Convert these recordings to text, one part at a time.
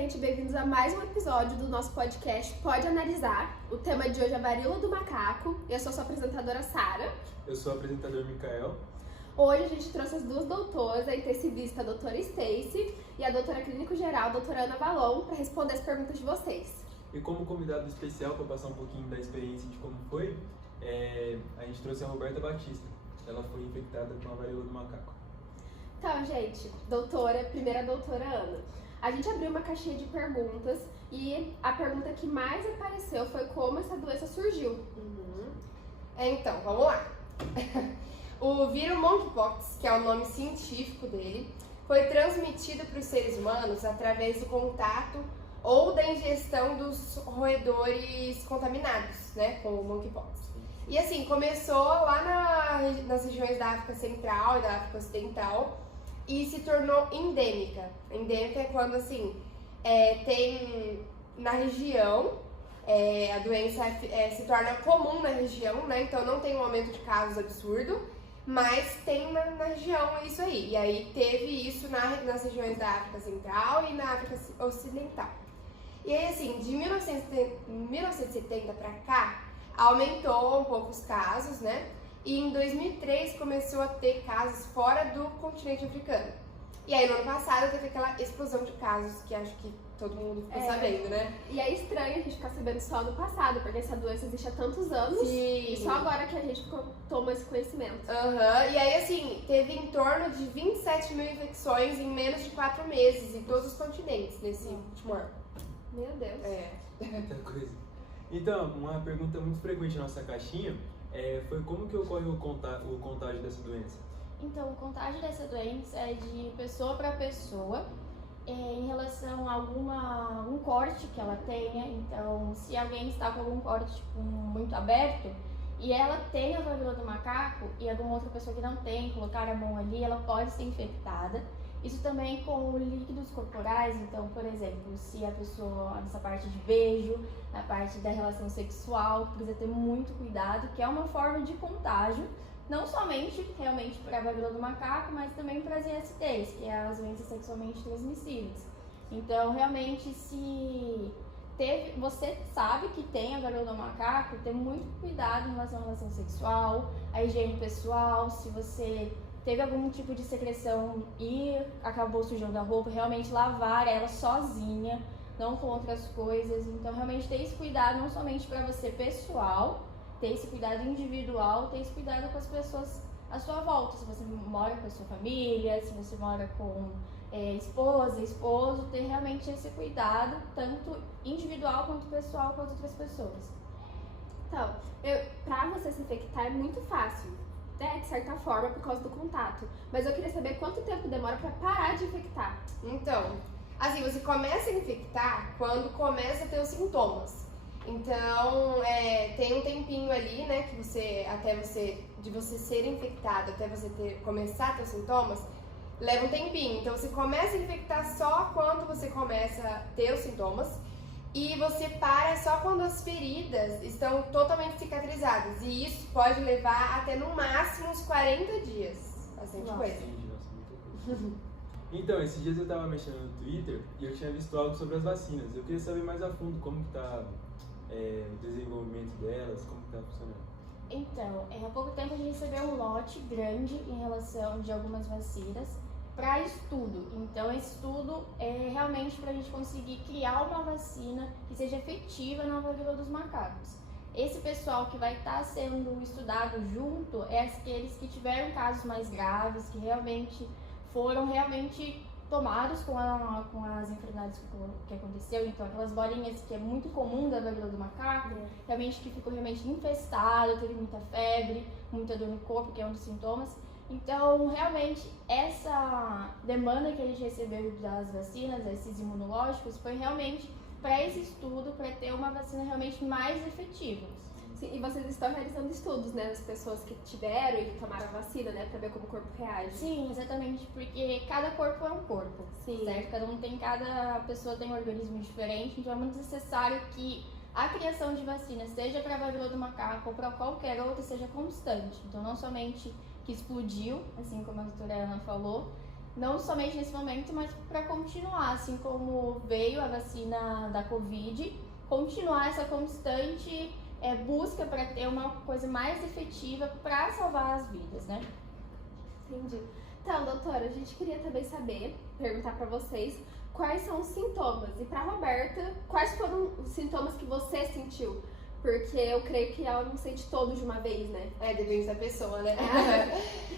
gente, bem-vindos a mais um episódio do nosso podcast Pode Analisar. O tema de hoje é varíola do macaco. Eu sou sua apresentadora Sara. Eu sou o apresentador Mikael. Hoje a gente trouxe as duas doutoras, a intensivista a doutora Stacy e a doutora clínico-geral, a doutora Ana Valon, para responder as perguntas de vocês. E como convidado especial para passar um pouquinho da experiência de como foi, a gente trouxe a Roberta Batista. Ela foi infectada com a varíola do macaco. Então, gente, primeira doutora Ana. A gente abriu uma caixinha de perguntas e a pergunta que mais apareceu foi como essa doença surgiu. Então, vamos lá. O vírus monkeypox, que é o nome científico dele, foi transmitido para os seres humanos através do contato ou da ingestão dos roedores contaminados, né, com o monkeypox. E assim, começou lá nas regiões da África Central e da África Ocidental e se tornou endêmica. Endêmica é quando, assim, tem na região, a doença se torna comum na região, né? Então não tem um aumento de casos absurdo, mas tem na região isso aí. E aí teve isso nas regiões da África Central e na África Ocidental. E aí, assim, de 1970 para cá, aumentou um pouco os casos, né? E em 2003 começou a ter casos fora do continente africano. E aí no ano passado teve aquela explosão de casos que acho que todo mundo ficou sabendo, né? E é estranho a gente ficar sabendo só no passado, porque essa doença existe há tantos anos. Sim. E só agora que a gente tomou esse conhecimento. E aí assim, teve em torno de 27 mil infecções em menos de 4 meses em todos os continentes nesse último ano. Meu Deus. Muita coisa. Então, uma pergunta muito frequente na nossa caixinha foi como que ocorre o contágio dessa doença? Então, o contágio dessa doença é de pessoa para pessoa em relação a algum corte que ela tenha. Então, se alguém está com algum corte muito aberto e ela tem a varíola do macaco e alguma outra pessoa que não tem, colocar a mão ali, ela pode ser infectada. Isso também com líquidos corporais, então, por exemplo, se a pessoa, nessa parte de beijo, na parte da relação sexual, precisa ter muito cuidado, que é uma forma de contágio, não somente realmente para a varíola do macaco, mas também para as ISTs, que é as doenças sexualmente transmissíveis. Então, realmente, você sabe que tem a varíola do macaco, tem muito cuidado em relação à relação sexual, à higiene pessoal, se você teve algum tipo de secreção e acabou sujando a roupa, realmente lavar ela sozinha, não com outras coisas. Então, realmente ter esse cuidado não somente para você pessoal, ter esse cuidado individual, ter esse cuidado com as pessoas à sua volta. Se você mora com a sua família, se você mora com esposa, esposo, ter realmente esse cuidado, tanto individual quanto pessoal com as outras pessoas. Então, pra você se infectar é muito fácil, de certa forma, por causa do contato. Mas eu queria saber quanto tempo demora pra parar de infectar. Então, assim, você começa a infectar quando começa a ter os sintomas. Então, tem um tempinho ali, né, que de você ser infectado até você começar a ter os sintomas, leva um tempinho. Então, você começa a infectar só quando você começa a ter os sintomas. E você para só quando as feridas estão totalmente cicatrizadas. E isso pode levar até no máximo uns 40 dias. Bastante coisa. Muita coisa. Então, esses dias eu estava mexendo no Twitter e eu tinha visto algo sobre as vacinas. Eu queria saber mais a fundo como que tá o desenvolvimento delas, como que tá funcionando. Então, há pouco tempo a gente recebeu um lote grande em relação de algumas vacinas para estudo. Então, esse estudo é realmente para a gente conseguir criar uma vacina que seja efetiva na varíola dos macacos. Esse pessoal que vai estar sendo estudado junto é aqueles que tiveram casos mais graves, que realmente foram tomados com as enfermidades que aconteceu. Então, aquelas bolinhas que é muito comum da varíola do macaco, realmente que ficou realmente infestado, teve muita febre, muita dor no corpo, que é um dos sintomas. Então, realmente, essa demanda que a gente recebeu das vacinas, esses imunológicos, foi realmente para esse estudo, para ter uma vacina realmente mais efetiva. Sim, e vocês estão realizando estudos, né, das pessoas que tiveram e que tomaram a vacina, né, para ver como o corpo reage. Sim, exatamente, porque cada corpo é um corpo, Sim. Certo? Cada pessoa tem um organismo diferente, então é muito necessário que a criação de vacina, seja para a varíola do macaco ou para qualquer outra, seja constante. Então, não somente que explodiu, assim como a doutora Ana falou, não somente nesse momento, mas para continuar, assim como veio a vacina da Covid, continuar essa constante busca para ter uma coisa mais efetiva para salvar as vidas, né? Entendi. Então, doutora, a gente queria também saber, perguntar para vocês, quais são os sintomas. E para Roberta, quais foram os sintomas que você sentiu? Porque eu creio que ela não sente todos de uma vez, né? Depende da pessoa, né?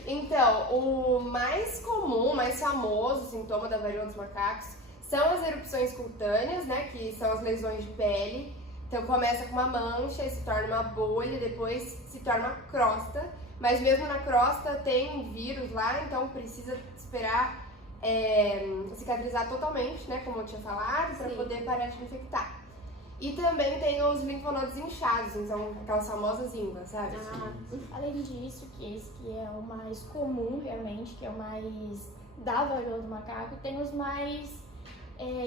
Então, o mais comum, mais famoso sintoma da varíola dos macacos são as erupções cutâneas, né? Que são as lesões de pele. Então, começa com uma mancha, se torna uma bolha, depois se torna uma crosta. Mas mesmo na crosta tem vírus lá, então precisa esperar cicatrizar totalmente, né? Como eu tinha falado, para poder parar de infectar. E também tem os linfonodos inchados, então aquelas famosas ínguas, sabe? Além disso, que esse que é o mais comum realmente, que é o mais da varíola do macaco, tem os mais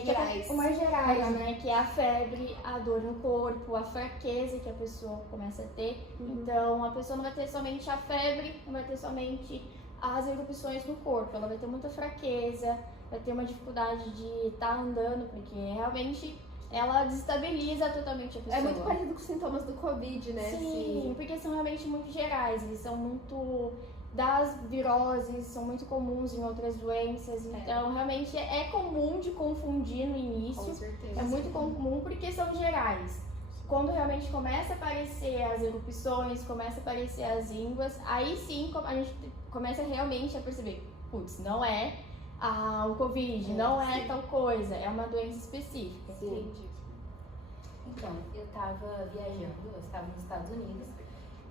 gerais. O mais gerais, né? Que é a febre, a dor no corpo, a fraqueza que a pessoa começa a ter. Então a pessoa não vai ter somente a febre, não vai ter somente as erupções no corpo, ela vai ter muita fraqueza, vai ter uma dificuldade de estar andando, porque realmente ela desestabiliza totalmente a pessoa. É muito parecido com os sintomas do Covid, né? Sim, porque são realmente muito gerais, eles são muito das viroses, são muito comuns em outras doenças, então realmente é comum de confundir no início. Com certeza. É muito comum porque são gerais. Quando realmente começa a aparecer as erupções, começa a aparecer as ínguas, aí sim a gente começa realmente a perceber, putz, não é o Covid, não é tal coisa, é uma doença específica. Entendi. Então, eu tava viajando, eu estava nos Estados Unidos,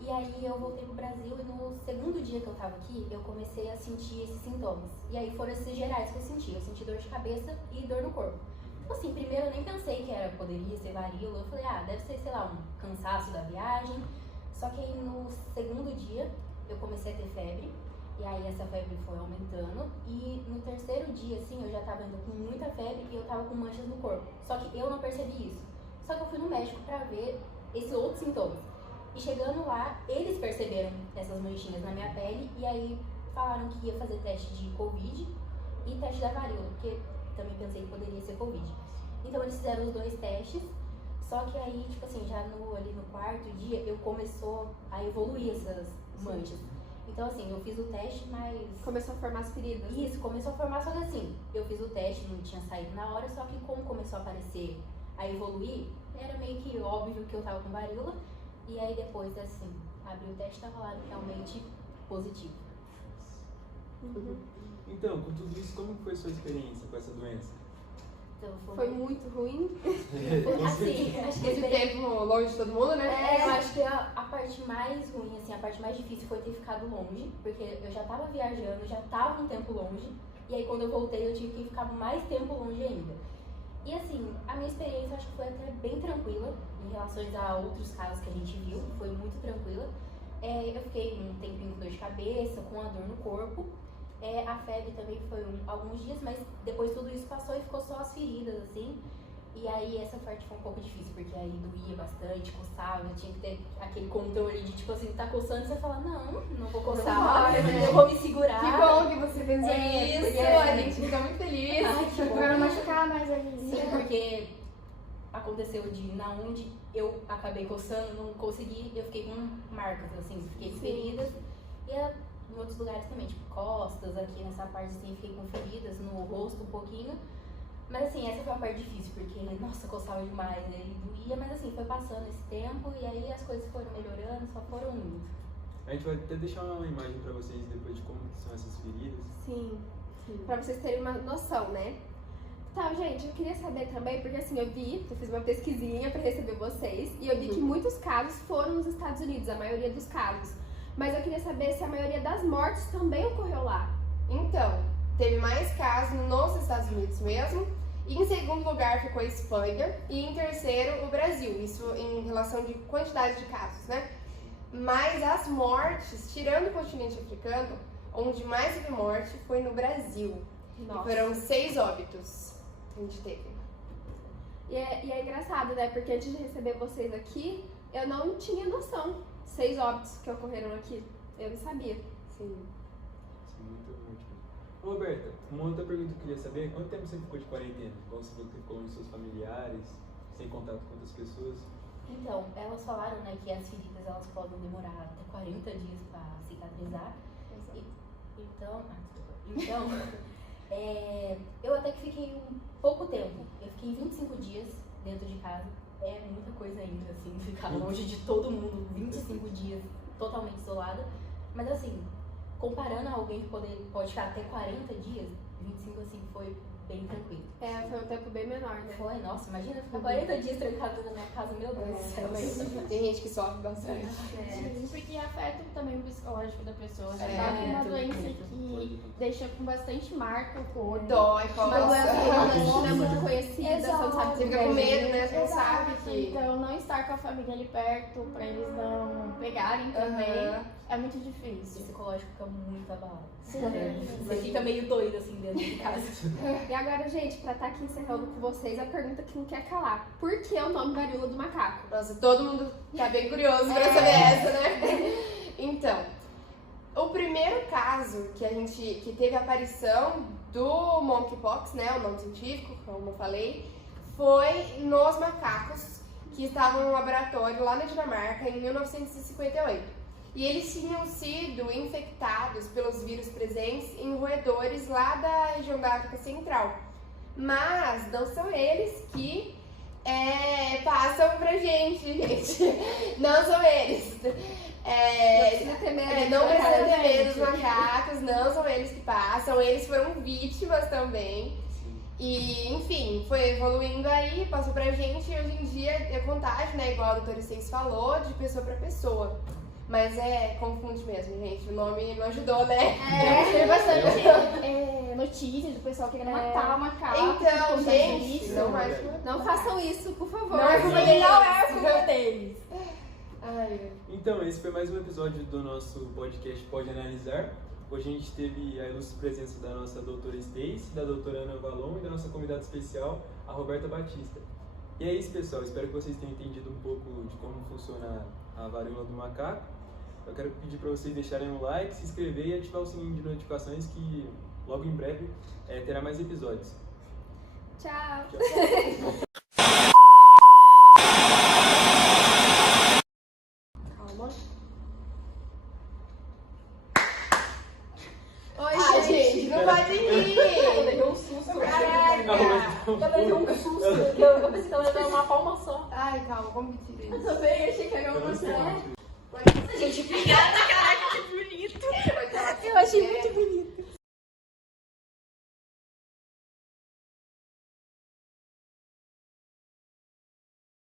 e aí eu voltei pro Brasil e no segundo dia que eu tava aqui, eu comecei a sentir esses sintomas. E aí foram esses gerais que eu senti dor de cabeça e dor no corpo. Tipo assim, primeiro eu nem pensei que poderia ser varíola, eu falei, deve ser, sei lá, um cansaço da viagem. Só que aí no segundo dia eu comecei a ter febre, e aí essa febre foi aumentando, e no terceiro dia, assim, eu já tava indo com muita febre e eu tava com manchas no corpo. Só que eu não percebi isso. Só que eu fui no médico pra ver esses outros sintomas. E chegando lá, eles perceberam essas manchinhas na minha pele, e aí falaram que ia fazer teste de Covid e teste da varíola, porque também pensei que poderia ser Covid. Então eles fizeram os dois testes, só que aí, tipo assim, já ali no quarto dia, eu começou a evoluir essas manchas. Então assim, eu fiz o teste, mas... Começou a formar as feridas. Isso, começou a formar, só que assim, eu fiz o teste, não tinha saído na hora, só que como começou a aparecer, a evoluir, era meio que óbvio que eu tava com varíola. E aí depois, assim, abri o teste e tava lá realmente positivo. Então, com tudo isso, como foi sua experiência com essa doença? Então Foi muito ruim. Assim, acho que Esse tempo longe de todo mundo, né? eu acho que a parte mais ruim, assim, a parte mais difícil foi ter ficado longe, porque eu já tava viajando, já tava um tempo longe, e aí quando eu voltei eu tive que ficar mais tempo longe ainda. E assim, a minha experiência acho que foi até bem tranquila, em relação a outros casos que a gente viu, foi muito tranquila. Eu fiquei um tempinho com dor de cabeça, com a dor no corpo. A febre também foi alguns dias, mas depois tudo isso passou e ficou só as feridas, assim. E aí essa parte foi um pouco difícil, porque aí doía bastante, coçava, tinha que ter aquele controle de tipo assim, tá coçando e você fala, não vou coçar, eu vou me segurar. Que bom que você pensou nisso, porque a gente fica muito feliz. Ai, que bom. Pra não machucar mais a gente. Sim, porque aconteceu de na onde eu acabei coçando, não consegui, eu fiquei com marcas, assim, fiquei com feridas. E em outros lugares também, tipo costas, aqui nessa parte assim, fiquei com feridas no rosto um pouquinho. Mas assim, essa foi a parte difícil, porque, nossa, coçava demais, né? E doía, mas assim, foi passando esse tempo e aí as coisas foram melhorando, só foram indo. A gente vai até deixar uma imagem pra vocês depois de como são essas feridas. Sim. Pra vocês terem uma noção, né? Tá, gente, eu queria saber também, porque assim, eu fiz uma pesquisinha pra receber vocês, e eu vi que muitos casos foram nos Estados Unidos, a maioria dos casos. Mas eu queria saber se a maioria das mortes também ocorreu lá. Então, teve mais casos nos Estados Unidos mesmo, e em segundo lugar ficou a Espanha, e em terceiro o Brasil, isso em relação de quantidade de casos, né? Mas as mortes, tirando o continente africano, onde mais houve morte foi no Brasil. Nossa. Foram 6 óbitos que a gente teve. E é engraçado, né? Porque antes de receber vocês aqui, eu não tinha noção. 6 óbitos que ocorreram aqui. Eu não sabia. Sim. Isso é muito Roberta, uma outra pergunta que eu queria saber é quanto tempo você ficou de quarentena? Como você falou que ficou longe dos seus familiares, sem contato com outras pessoas? Então, elas falaram, né, que as feridas elas podem demorar até 40 dias pra cicatrizar. Então, eu até que fiquei um pouco tempo. Eu fiquei 25 dias dentro de casa. É muita coisa ainda, assim, ficar longe de todo mundo, 25 dias totalmente isolada. Mas assim, comparando a alguém que pode ficar até 40 dias, 25 assim foi bem tranquilo. Foi um tempo bem menor, né? Foi, nossa, imagina ficar 40 dias trancado na minha casa, meu Deus do céu. Tem gente que sofre bastante. Sim, porque afeta também o psicológico da pessoa. Você É, tá com uma tudo doença bem. que deixa com bastante marca o corpo. Dói, Uma começa. doença que não é muito conhecida, você não sabe Você de fica com medo, né? Você não Exato. sabe que. Então, não estar com a família ali perto, pra eles não pegarem também, Aham. é muito O difícil. psicológico fica muito abalado. Sim. Você fica meio doido assim dentro de casa. E agora, gente, pra estar aqui encerrando com vocês, a pergunta que não quer calar. Por que o nome varíola do macaco? Nossa, todo mundo tá bem curioso pra saber essa, né? Então, o primeiro caso que teve a aparição do monkeypox, né, o nome científico, como eu falei, foi nos macacos que estavam no laboratório lá na Dinamarca em 1958. E eles tinham sido infectados pelos vírus presentes em roedores lá da região da África Central. Mas não são eles que passam pra gente. Não são eles. Não precisa ter medo. Não precisa ter medo dos gente. macacos, não são eles que passam. Eles foram vítimas também. E, enfim, foi evoluindo aí, passou pra gente e hoje em dia é contágio, né? Igual a doutora Estência falou, de pessoa pra pessoa. Mas confunde mesmo, gente. O nome não ajudou, né? Tem bastante notícias do pessoal querendo matar o macaco. Então, por conta gente, disso. não é culpa. Não façam isso, por favor. Não é culpa Sim, deles. não é culpa deles. Ai, Então, esse foi mais um episódio do nosso podcast Pode Analisar. Hoje a gente teve a ilustre presença da nossa doutora Stacy, da doutora Ana Valon e da nossa convidada especial, a Roberta Batista. E é isso, pessoal. Espero que vocês tenham entendido um pouco de como funciona a varíola do macaco. Eu quero pedir para vocês deixarem um like, se inscrever e ativar o sininho de notificações que logo em breve terá mais episódios. Tchau. calma. Oi, Gente, não pode rir! Eu levei um susto. Caraca! Eu levei um susto. Eu pensei que ela ia dar uma palma só. Ai, calma, como que tira isso? Eu também achei que era uma Eu não sei só. como tirar.